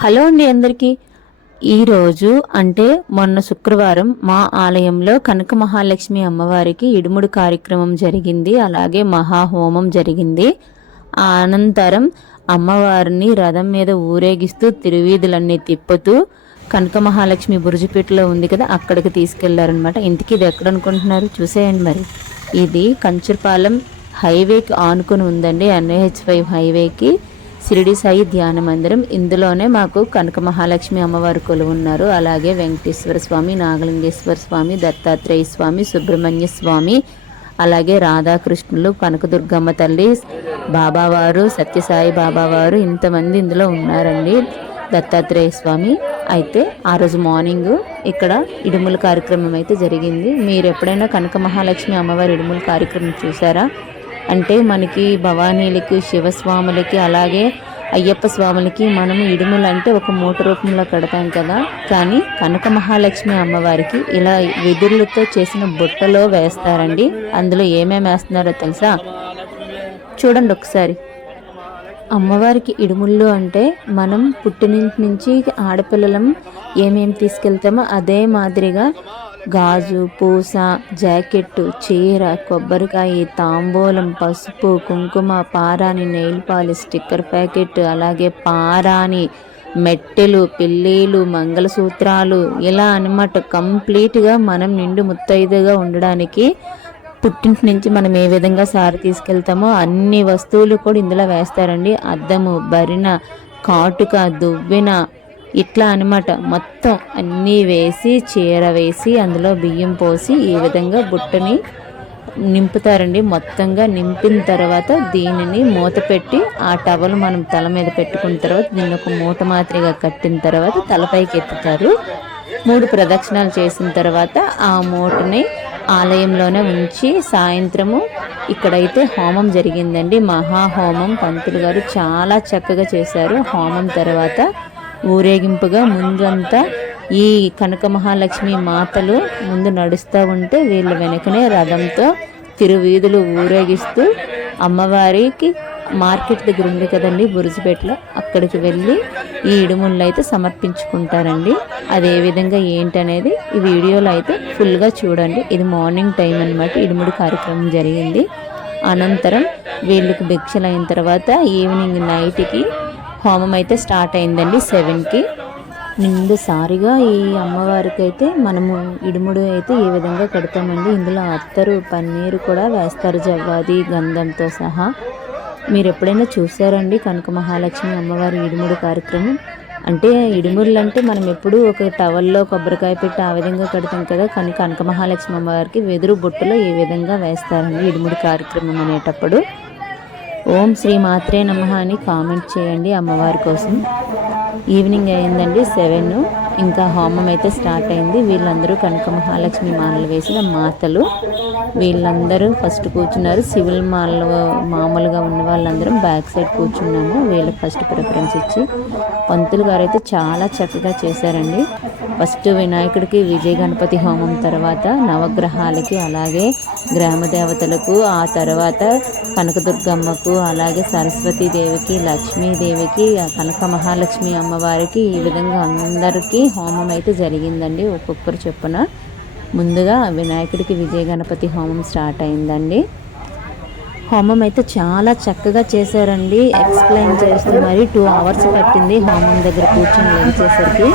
Hello అండి అందరికీ. ఈరోజు అంటే మొన్న శుక్రవారం మా ఆలయంలో కనక మహాలక్ష్మి అమ్మవారికి ఇడుముడు కార్యక్రమం జరిగింది. అలాగే మహాహోమం జరిగింది. అనంతరం అమ్మవారిని రథం మీద ఊరేగిస్తూ తిరువీధులన్నీ తిప్పుతూ కనక మహాలక్ష్మి బురుజుపేటలో ఉంది కదా అక్కడికి తీసుకెళ్ళారనమాట ఇంతకీ ఇది ఎక్కడ అనుకుంటున్నారు? చూసేయండి మరి. ఇది కంచుపాలెం హైవేకి ఆనుకుని ఉందండి ఎన్ఏహెచ్ ఫైవ్ హైవేకి. షిరిడి సాయి ధ్యాన మందిరం ఇందులోనే మాకు కనక మహాలక్ష్మి అమ్మవారు కొలువు ఉన్నారు. అలాగే వెంకటేశ్వర స్వామి నాగలింగేశ్వర స్వామి దత్తాత్రేయ స్వామి సుబ్రహ్మణ్య స్వామి అలాగే రాధాకృష్ణులు కనకదుర్గమ్మ తల్లి బాబావారు సత్యసాయి బాబావారు ఇంతమంది ఇందులో ఉన్నారండి. దత్తాత్రేయ స్వామి. అయితే ఆ రోజు మార్నింగ్ ఇక్కడ ఇడుముల కార్యక్రమం అయితే జరిగింది. మీరు ఎప్పుడైనా కనక మహాలక్ష్మి అమ్మవారి ఇడుముల కార్యక్రమం చూసారా? అంటే మనకి భవానీలకి శివస్వాములకి అలాగే అయ్యప్ప స్వాములకి మనం ఇడుములు అంటే ఒక మూట రూపంలో కడతాం కదా. కానీ కనక మహాలక్ష్మి అమ్మవారికి ఇలా వెదురులతో చేసిన బుట్టలో వేస్తారండి. అందులో ఏమేమి వేస్తున్నారో తెలుసా? చూడండి ఒకసారి. అమ్మవారికి ఇడుముళ్ళు అంటే మనం పుట్టినింటి నుంచి ఆడపిల్లలం ఏమేమి తీసుకెళ్తామో అదే మాదిరిగా గాజు పూస జాకెట్టు చీర కొబ్బరికాయ తాంబూలం పసుపు కుంకుమ పారాని నెయిల్ పాలిష్ స్టిక్కర్ ప్యాకెట్ అలాగే పారాని మెట్టెలు పిల్లీలు మంగళసూత్రాలు ఇలా అనమాట కంప్లీట్గా మనం నిండు ముత్తైదుగా ఉండడానికి పుట్టింటి నుంచి మనం ఏ విధంగా సారి తీసుకెళ్తామో అన్ని వస్తువులు కూడా ఇందులో వేస్తారండి. అద్దము బరిన కాటుక దువ్విన ఇట్లా అనమాట మొత్తం అన్నీ వేసి చీర వేసి అందులో బియ్యం పోసి ఈ విధంగా బుట్టని నింపుతారండి. మొత్తంగా నింపిన తర్వాత దీనిని మూత పెట్టి ఆ టవల్ మనం తల మీద పెట్టుకున్న తర్వాత దీన్ని ఒక మూట మాదిరిగా కట్టిన తర్వాత తలపైకి ఎత్తుతారు. మూడు ప్రదక్షిణాలు చేసిన తర్వాత ఆ మూటని ఆలయంలోనే ఉంచి సాయంత్రము ఇక్కడైతే హోమం జరిగిందండి. మహాహోమం. పంతులు గారు చాలా చక్కగా చేశారు హోమం తర్వాత. ఊరేగింపుగా ముందంతా ఈ కనక మహాలక్ష్మి మాతలు ముందు నడుస్తూ ఉంటే వీళ్ళ వెనుకనే రథంతో తిరువీధులు ఊరేగిస్తూ అమ్మవారికి మార్కెట్ దగ్గర ఉంది కదండి బురుజుపేటలో అక్కడికి వెళ్ళి ఈ ఇడుముళ్ళు అయితే సమర్పించుకుంటారండి. అదే విధంగా ఏంటనేది ఈ వీడియోలో అయితే ఫుల్గా చూడండి. ఇది మార్నింగ్ టైం అనమాట ఇడుముడి కార్యక్రమం జరిగింది. అనంతరం వీళ్ళకి భిక్షలు అయిన తర్వాత ఈవినింగ్ నైట్కి హోమం అయితే స్టార్ట్ అయిందండి సెవెన్కి. ముందుసారిగా సారిగా ఈ అమ్మవారికి అయితే మనము ఇడుముడు అయితే ఈ విధంగా కడతామండి? ఇందులో అత్తరు పన్నీరు కూడా వేస్తారు జవ్వాది గంధంతో సహా. మీరు ఎప్పుడైనా చూసారండి కనక మహాలక్ష్మి అమ్మవారి ఇడుముడు కార్యక్రమం? అంటే ఇడుమురులు అంటే మనం ఎప్పుడు ఒక టవల్లో కొబ్బరికాయ పెట్టి ఆ విధంగా కడతాం కదా కానీ కనక మహాలక్ష్మి అమ్మవారికి వెదురు బుట్టలో ఈ విధంగా వేస్తారండి ఇడుముడి కార్యక్రమం అనేటప్పుడు? ఓం శ్రీ మాత్రే నమ అని కామెంట్ చేయండి అమ్మవారి కోసం. ఈవినింగ్ అయిందండి సెవెన్. ఇంకా హోమం అయితే స్టార్ట్ అయింది. వీళ్ళందరూ కనక మహాలక్ష్మి మాలలు వేసిన మాతలు. వీళ్ళందరూ ఫస్ట్ కూర్చున్నారు. సివిల్ మాలలు మామూలుగా ఉన్న వాళ్ళందరం బ్యాక్ సైడ్ కూర్చున్నాము. వీళ్ళకి ఫస్ట్ ప్రిఫరెన్స్ ఇచ్చి పంతులు గారు అయితే చాలా చక్కగా చేశారండి. ఫస్ట్ వినాయకుడికి విజయ గణపతి హోమం తర్వాత నవగ్రహాలకి అలాగే గ్రామ దేవతలకు ఆ తర్వాత కనకదుర్గమ్మకు అలాగే సరస్వతీదేవికి లక్ష్మీదేవికి కనక మహాలక్ష్మి అమ్మవారికి ఈ విధంగా అందరికీ హోమం అయితే జరిగిందండి ఒక్కొక్కరు చొప్పున. ముందుగా వినాయకుడికి విజయ గణపతి హోమం స్టార్ట్ అయిందండి. హోమం అయితే చాలా చక్కగా చేశారండి. ఎక్స్ప్లెయిన్ చేస్తూ మరి టూ అవర్స్ పట్టింది హోమం దగ్గర కూర్చొని లేచేసరికి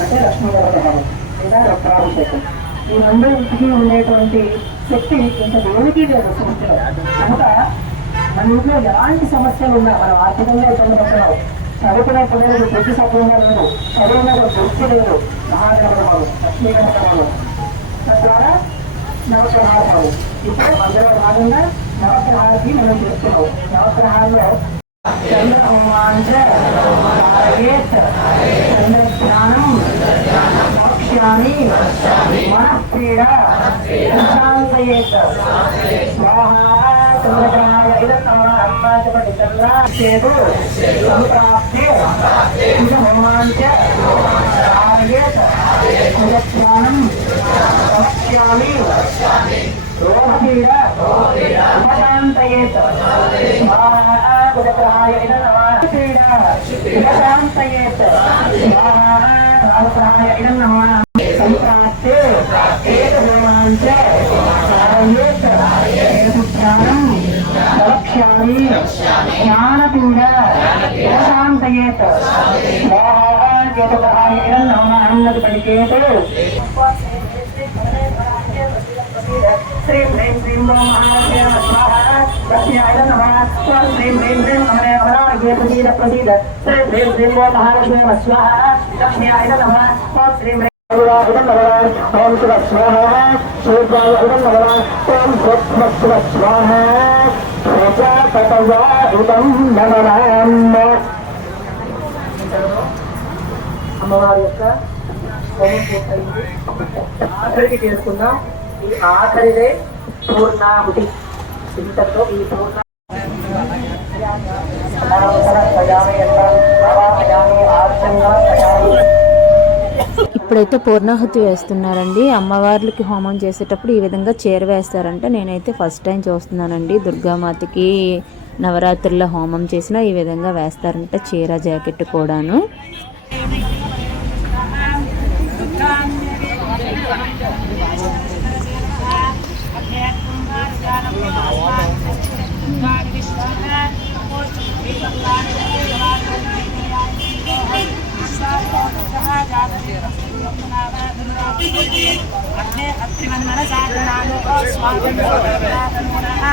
అంటే లక్ష్మీ ఈ రెండు ఇంటికి ఉండేటువంటి శక్తి ఇంత దేనికి లేదు సృష్టిలో కనుక మన ఇంట్లో ఎలాంటి సమస్యలు ఉన్నా మనం ఆర్థికంగా ఇబ్బంది పడుతున్నాం. చదువుకునే పిల్లలకు ప్రతి సక్రమంగా లేదు. చదువులో దృష్టి లేదు. మహాగణపడమాలు లక్ష్మీగణపడవాలు తద్వారా నవగ్రహాలు. ఇప్పుడు అందులో భాగంగా నవగ్రహాలకి మనం చేస్తున్నాం. నవగ్రహాల్లో చంద్రహోమాంచ చంద్రధ్యానం వక్ష్యామి మనఃపీడ ప్రశాంతయేత్ స్వాహా చంద్రగ్రహాయ ఇదత్తమ అమ్మాచపటి చంద్ర చేదు సంప్రాప్త సంప్రాప్తే హోమాంచ ధారయేత్ కులజ్ఞానం సమస్యామి రోగపీడ ఉపశాంతయేత్ స్వాహా కులగ్రహాయ ఇద నమః పీడ ఉపశాంతయేత్ స్వాహా రామగ్రహాయ ఇద నమః సంప్రాప్తే ఏకహోమాంచ ధారయేత్ ఏకజ్ఞానం రక్ష్యామి జ్ఞానపీడ ఉపశాంతయేత్ శ్రీం హ్రీం శ్రీం ఓం మహాలక్ష్మీ నమః స్వాహా లక్ష్మ్యాయ నమః స్వాం శ్రీం హ్రీం ప్రసీద ప్రసీద. శ్రీం హ్రీం ఓం మహాలక్ష్మీ నమః నమః హ్రీం ఇదం నమః ఓం శివ స్వాహా సూర్యాయ ఇదం నమః ఓం సూక్ష్మ శివ స్వాహా ప్రజాపతయా అమ్మవారి యొక్క ఆఖరికి చేసుకుందాం ఈ ఆఖరిదే పూర్ణాహుతి ఇంతతో ఈ పూర్ణ ఇప్పుడైతే పూర్ణాహుతి వేస్తున్నారండి. అమ్మవార్లకి హోమం చేసేటప్పుడు ఈ విధంగా చీర వేస్తారంట. నేనైతే ఫస్ట్ టైం చూస్తున్నానండి. దుర్గామాతకి నవరాత్రుల హోమం చేసిన ఈ విధంగా వేస్తారంట చీర జాకెట్ కూడాను. अग्ने अत्रिमन्मनसाधनानो स्वागमोदरानुमनः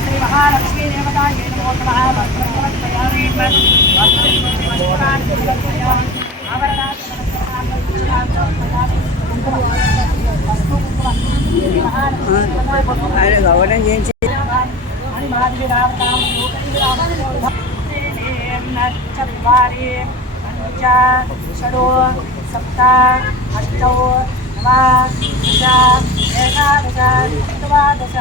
श्रीमहालक्ष्मीदेवतायै नमो नमः वस्त्रवत्तयामीन् वस्त्रवत्तयामीन् आवरणात् गौरव जयन्ती आणि महादेवी राम राम चत्वारि, पञ्च, षडो, सप्त, अष्टौ नवादश एकादश द्वादश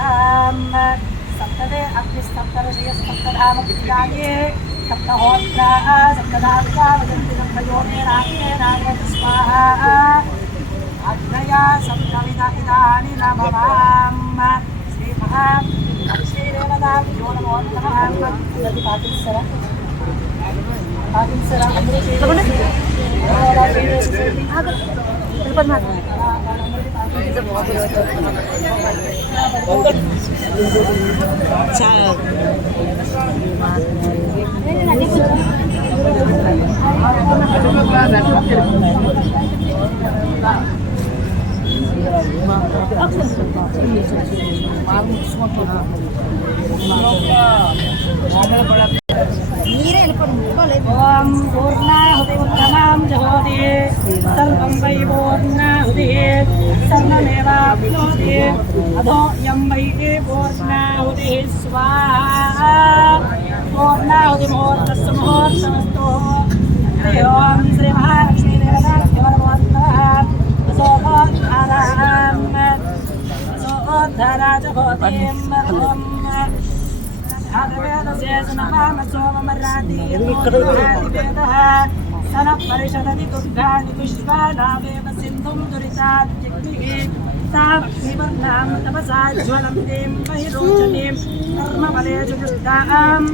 सप्तदे अग्निसप्तर्षय सप्तधामक्रियाये सप्तहोत्राः, सप्तधात्वा वदन्ति सप्तयोगे रागे रागे स्वाहा। अग्नया सप्तविध इदानि नमवाम्। श्रीमः श्रीरेवदाभ्यो नमो नमः। అందరూ చాలా ఓం పూర్ణాహుతి జహోతి సర్వం వై పూర్ణాహుతి సర్వమేవాప్నోతి. అధో యం వై పూర్ణాహుతి స్వాహా. పూర్ణాహుతి ముహూర్తస్సు ముహూర్తమస్తు. హరి ఓం శ్రీ మహాలక్ష్మీ దేవతాభ్యో నమో परिषदति दुर्गाणि विश्वानामेव सिन्धुं दुरितात्यग्निः तावत्निबन्धां तपसा ज्वलन्तीं बहिरोचनीं कर्मफलेषु दुष्टाम्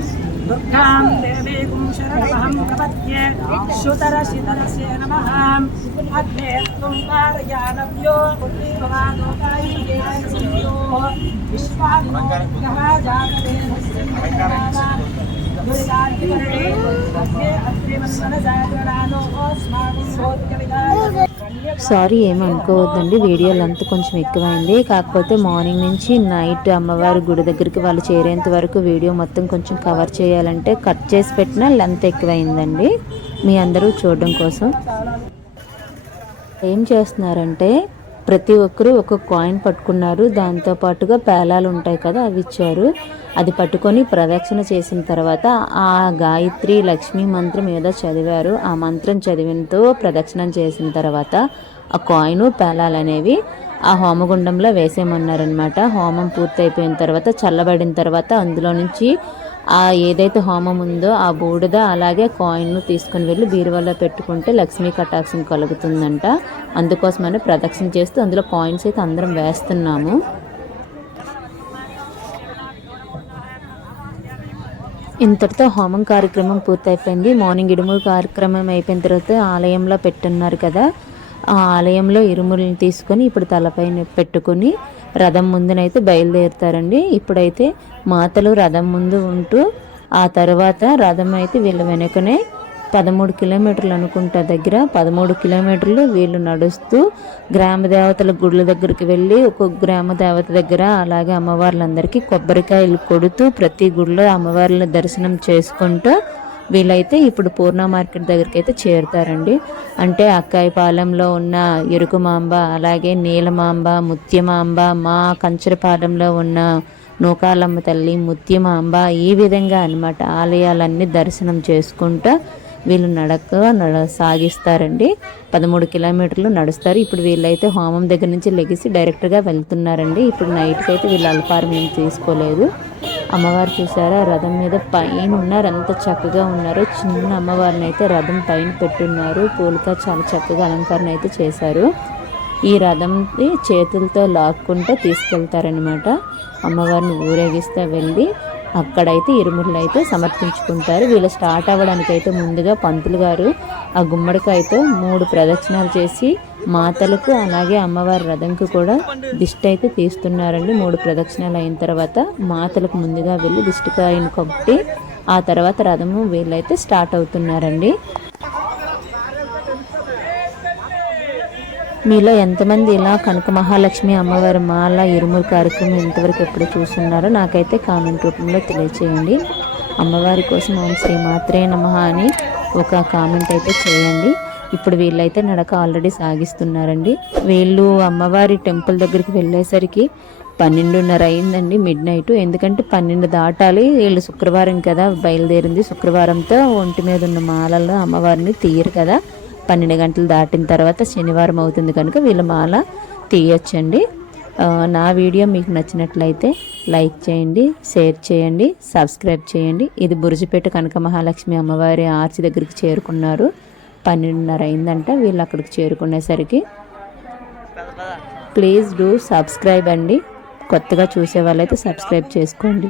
दुर्गां देवीकुं शरणमहं प्रपद्ये शुतरशितरस्य नमः अग्ने त्वं पारयानव्यो पुण्यभवादोकायुगेन సారీ ఏమి అనుకోవద్దండి వీడియో లెంత్ కొంచెం ఎక్కువైంది. కాకపోతే మార్నింగ్ నుంచి నైట్ అమ్మవారి గుడి దగ్గరికి వాళ్ళు చేరేంత వరకు వీడియో మొత్తం కొంచెం కవర్ చేయాలంటే కట్ చేసి పెట్టిన లెంత్ ఎక్కువైందండి. మీ అందరూ చూడడం కోసం. ఏం చేస్తున్నారంటే ప్రతి ఒక్కరూ ఒక కాయిన్ పట్టుకున్నారు. దాంతో పాటుగా పేలాలు ఉంటాయి కదా అవి ఇచ్చారు. అది పట్టుకొని ప్రదక్షిణ చేసిన తర్వాత ఆ గాయత్రి లక్ష్మీ మంత్రం ఏదో చదివారు. ఆ మంత్రం చదివినతో ప్రదక్షిణం చేసిన తర్వాత ఆ కాయిన్ పేలాలు అనేవి ఆ హోమగుండంలో వేసేయమన్నారనమాట హోమం పూర్తయిపోయిన తర్వాత చల్లబడిన తర్వాత అందులో నుంచి ఆ ఏదైతే హోమం ఉందో ఆ బూడిద అలాగే కాయిన్ను తీసుకుని వెళ్ళి బీరువాలో పెట్టుకుంటే లక్ష్మీ కటాక్షం కలుగుతుందంట. అందుకోసమని ప్రదక్షిణ చేస్తూ అందులో కాయిన్స్ అయితే అందరం వేస్తున్నాము. ఇంతటితో హోమం కార్యక్రమం పూర్తయిపోయింది. మార్నింగ్ ఇడుముడు కార్యక్రమం అయిపోయిన తర్వాత ఆలయంలో పెట్టున్నారు కదా. ఆ ఆలయంలో ఇరుములను తీసుకొని ఇప్పుడు తలపైన పెట్టుకొని రథం ముందునైతే బయలుదేరుతారండి. ఇప్పుడైతే మాతలు రథం ముందు ఉంటూ ఆ తర్వాత రథం అయితే వీళ్ళ వెనుకనే పదమూడు కిలోమీటర్లు అనుకుంటా దగ్గర పదమూడు కిలోమీటర్లు వీళ్ళు నడుస్తూ గ్రామ దేవతల గుళ్ళ దగ్గరికి వెళ్ళి ఒక్కొక్క గ్రామ దేవత దగ్గర అలాగే అమ్మవార్లందరికీ కొబ్బరికాయలు కొడుతూ ప్రతి గుడిలో అమ్మవార్ల దర్శనం చేసుకుంటూ వీళ్ళైతే ఇప్పుడు పూర్ణ మార్కెట్ దగ్గరికి అయితే చేరుతారండి. అంటే అక్కాయిపాలెంలో ఉన్న ఎరుకుమాంబ అలాగే నీలమాంబ ముత్యమాంబ మా కంచరపాలెంలో ఉన్న నూకాలమ్మ తల్లి ముత్యమాంబ ఈ విధంగా అన్నమాట ఆలయాలన్నీ దర్శనం చేసుకుంటూ వీళ్ళు నడక నడ సాగిస్తారండి. పదమూడు కిలోమీటర్లు నడుస్తారు. ఇప్పుడు వీళ్ళైతే హోమం దగ్గర నుంచి లెగిసి డైరెక్ట్గా వెళ్తున్నారండి. ఇప్పుడు నైట్కి అయితే వీళ్ళు అల్పారం ఏం తీసుకోలేదు. అమ్మవారు చూసారా రథం మీద పైన ఉన్నారు. ఎంత చక్కగా ఉన్నారు చిన్న అమ్మవారిని అయితే రథం పైన పెట్టున్నారు. పూలతో చాలా చక్కగా అలంకరణ అయితే చేశారు. ఈ రథంని చేతులతో లాక్కుంటూ తీసుకెళ్తారనమాట అమ్మవారిని ఊరేగిస్తూ వెళ్ళి అక్కడైతే ఇరుముళ్ళు అయితే సమర్పించుకుంటారు. వీళ్ళు స్టార్ట్ అవ్వడానికి అయితే ముందుగా పంతులు గారు ఆ గుమ్మడికాయతో మూడు ప్రదక్షిణాలు చేసి మాతలకు అలాగే అమ్మవారి రథంకు కూడా దిష్టి అయితే తీస్తున్నారండి. మూడు ప్రదక్షిణాలు అయిన తర్వాత మాతలకు ముందుగా వెళ్ళి దిష్టికాయను కొట్టి ఆ తర్వాత రథము వీళ్ళైతే స్టార్ట్ అవుతున్నారండి. మీలో ఎంతమంది ఇలా కనక మహాలక్ష్మి అమ్మవారి మాల ఇరుమురు కార్యక్రమం ఇంతవరకు ఎప్పుడు చూస్తున్నారో నాకైతే కామెంట్ రూపంలో తెలియచేయండి. అమ్మవారి కోసం ఓం శ్రీ మాత్రే నమ అని ఒక కామెంట్ అయితే చేయండి. ఇప్పుడు వీళ్ళైతే నడక ఆల్రెడీ సాగిస్తున్నారండి. వీళ్ళు అమ్మవారి టెంపుల్ దగ్గరికి వెళ్ళేసరికి పన్నెండున్నర అయిందండి మిడ్ నైట్. ఎందుకంటే పన్నెండు దాటాలి. వీళ్ళు శుక్రవారం కదా బయలుదేరింది. శుక్రవారంతో ఒంటి మీద ఉన్న మాలల్లో అమ్మవారిని తీయరు కదా. పన్నెండు గంటలు దాటిన తర్వాత శనివారం అవుతుంది కనుక వీళ్ళ మాల తీయచ్చండి. నా వీడియో మీకు నచ్చినట్లయితే లైక్ చేయండి షేర్ చేయండి సబ్స్క్రైబ్ చేయండి. ఇది బురుజుపేట కనక మహాలక్ష్మి అమ్మవారి ఆర్చ్ దగ్గరికి చేరుకున్నారు. పన్నెండున్నర అయిందంట వీళ్ళు అక్కడికి చేరుకునేసరికి. ప్లీజ్ డూ సబ్స్క్రైబ్ అండి. కొత్తగా చూసే వాళ్ళైతే సబ్స్క్రైబ్ చేసుకోండి.